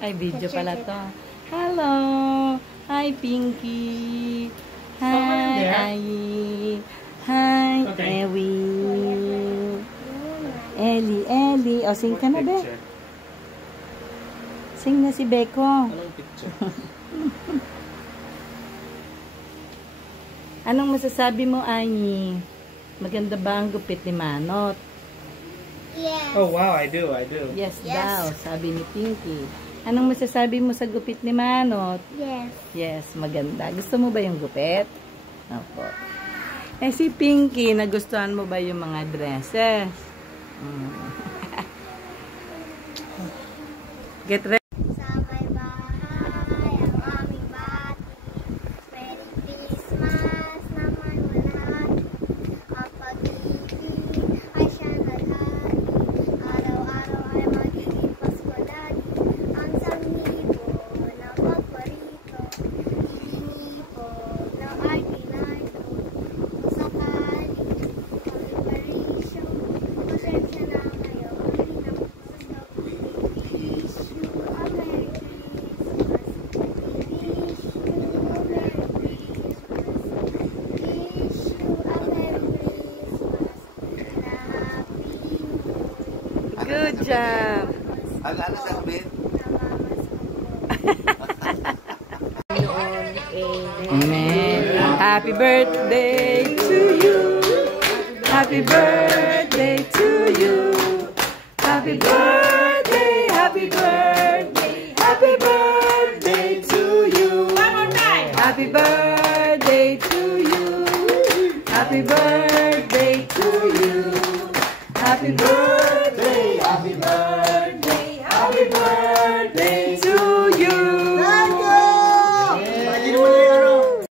Ay, video pala to. Hello! Hi, Pinky! Hi, Ai! Hi, Ewi! Ellie! O, sing ka na, be? Sing na si Beko. Anong picture? Anong masasabi mo, Ai? Maganda ba ang gupit ni Manot? Yes. Oh, wow, I do. Yes, daw, sabi ni Pinky. Anong masasabi mo sa gupit ni Manot? Yes. Yes, maganda. Gusto mo ba yung gupit? Opo. Eh, si Pinky, nagustuhan mo ba yung mga dresses? Get ready. Sa may bahay, ang aming bati. Merry Christmas naman walhati. Ang pag-ibig ay siya nalhati. Araw-araw ay magiging Pasko lagi. Ang sangibo ng pagparito. Ilinipo ng arte-narto. Kung sakali, kami parisyo. Pasensya na ngayon. Good job. Ano sabihin? Amen. Happy birthday to you. Happy birthday to you. Happy birthday, happy birthday, happy birthday to you. One more time. Happy birthday to you. Happy birthday to you. Happy birthday, happy birthday, happy birthday